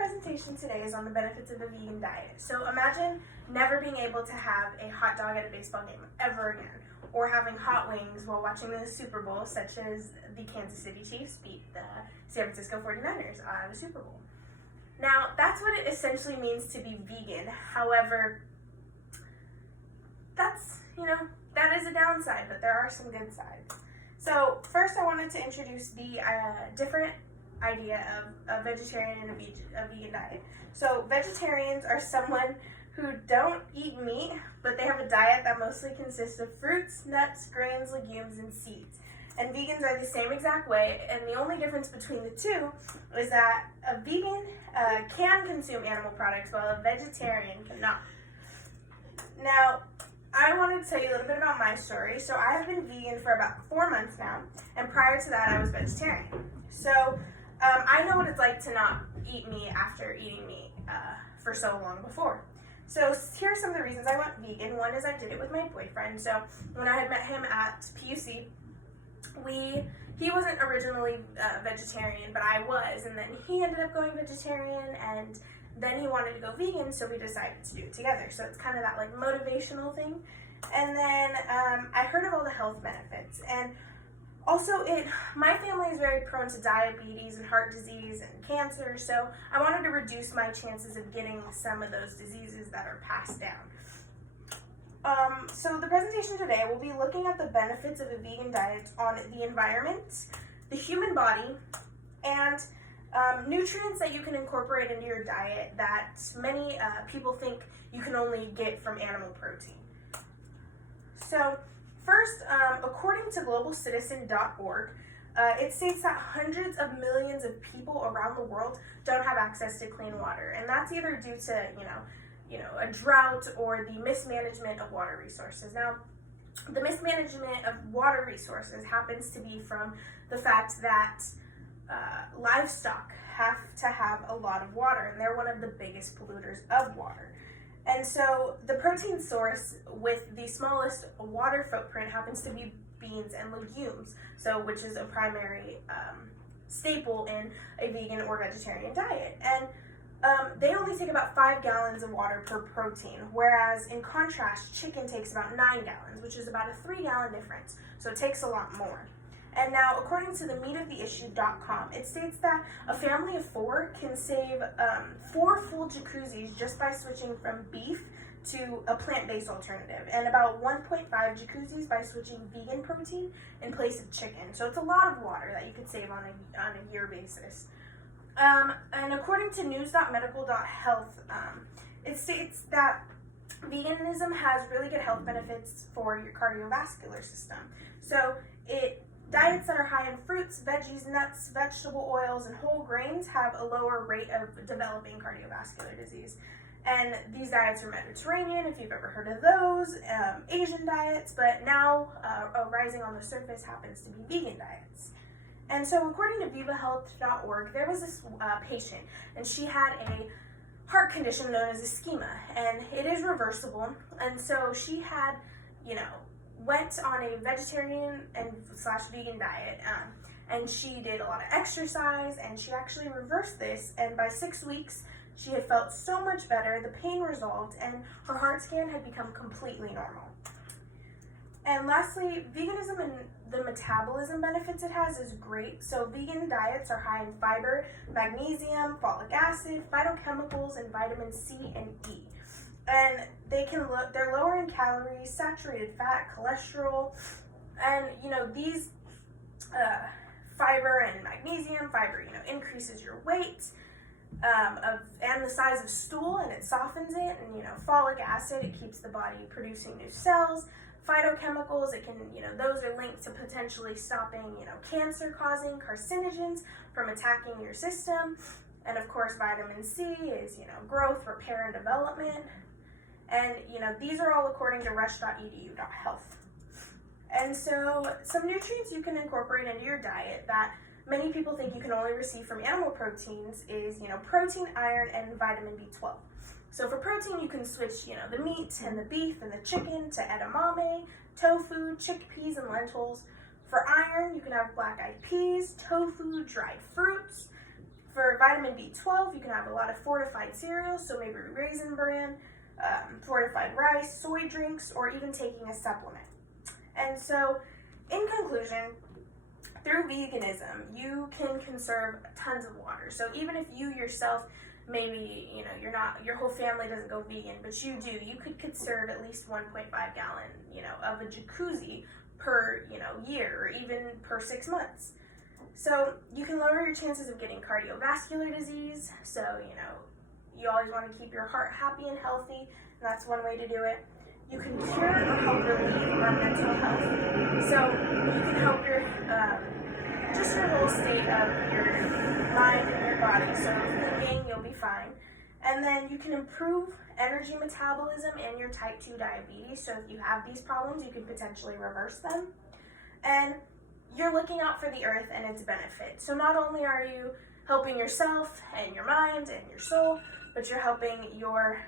presentation today is on the benefits of a vegan diet. So imagine never being able to have a hot dog at a baseball game ever again, or having hot wings while watching the Super Bowl, such as the Kansas City Chiefs beat the San Francisco 49ers at the Super Bowl. Now, that's what it essentially means to be vegan. However, that is a downside, but there are some good sides. So first I wanted to introduce the different idea of a vegetarian and a vegan diet. So vegetarians are someone who don't eat meat, but they have a diet that mostly consists of fruits, nuts, grains, legumes, and seeds. And vegans are the same exact way, and the only difference between the two is that a vegan can consume animal products while a vegetarian cannot. Now, I wanted to tell you a little bit about my story. So I have been vegan for about 4 months now, and prior to that I was vegetarian. So I know what it's like to not eat meat after eating meat for so long before. So here are some of the reasons I went vegan. One is I did it with my boyfriend. So when I had met him at PUC, he wasn't originally vegetarian, but I was, and then he ended up going vegetarian, and then he wanted to go vegan, so we decided to do it together. So it's kind of that like motivational thing. And then I heard of all the health benefits, and also my family is very prone to diabetes and heart disease and cancer, so I wanted to reduce my chances of getting some of those diseases that are passed down. So the presentation today will be looking at the benefits of a vegan diet on the environment, the human body, and nutrients that you can incorporate into your diet that many people think you can only get from animal protein. So first, according to globalcitizen.org, it states that hundreds of millions of people around the world don't have access to clean water, and that's either due to a drought or the mismanagement of water resources. Now, the mismanagement of water resources happens to be from the fact that livestock have to have a lot of water, and they're one of the biggest polluters of water. And so the protein source with the smallest water footprint happens to be beans and legumes, which is a primary staple in a vegan or vegetarian diet. And they only take about 5 gallons of water per protein, whereas in contrast, chicken takes about 9 gallons, which is about a 3-gallon difference. So it takes a lot more. And now, according to the meatoftheissue.com, it states that a family of 4 can save 4 full jacuzzis just by switching from beef to a plant-based alternative, and about 1.5 jacuzzis by switching vegan protein in place of chicken. So it's a lot of water that you could save on a year basis. And according to news.medical.health, it states that veganism has really good health benefits for your cardiovascular system. So diets that are high in fruits, veggies, nuts, vegetable oils, and whole grains have a lower rate of developing cardiovascular disease. And these diets are Mediterranean, if you've ever heard of those, Asian diets, but now rising on the surface happens to be vegan diets. And so according to vivahealth.org, there was this patient, and she had a heart condition known as ischemia, and it is reversible. And so she had, went on a vegetarian and / vegan diet, and she did a lot of exercise, and she actually reversed this, and by 6 weeks, she had felt so much better, the pain resolved, and her heart scan had become completely normal. And lastly, veganism and the metabolism benefits it has is great. So vegan diets are high in fiber, magnesium, folic acid, phytochemicals, and vitamin C and E. And they're lower in calories, saturated fat, cholesterol, and these fiber and magnesium, increases your weight and the size of stool, and it softens it, and folic acid, it keeps the body producing new cells. Phytochemicals, those are linked to potentially stopping, cancer-causing carcinogens from attacking your system. And of course, vitamin C is, growth, repair, and development. And, these are all according to rush.edu.health. And so some nutrients you can incorporate into your diet that many people think you can only receive from animal proteins is, protein, iron, and vitamin B12. So for protein, you can switch, the meat and the beef and the chicken to edamame, tofu, chickpeas, and lentils. For iron, you can have black-eyed peas, tofu, dried fruits. For for vitamin B12, you can have a lot of fortified cereals, so maybe Raisin Bran, fortified rice, soy drinks, or even taking a supplement. And so, in conclusion, through veganism, you can conserve tons of water. So even if you yourself, maybe, your whole family doesn't go vegan, but you do, you could conserve at least 1.5 gallon, of a jacuzzi per, year, or even per 6 months. So you can lower your chances of getting cardiovascular disease. So, you always want to keep your heart happy and healthy, and that's one way to do it. You can cure or help relieve our mental health. So you can help your whole state of your mind and your body. So thinking, you'll be fine. And then you can improve energy metabolism and your type 2 diabetes. So if you have these problems, you can potentially reverse them. And you're looking out for the earth and its benefit. So not only are you helping yourself and your mind and your soul, but you're helping the earth.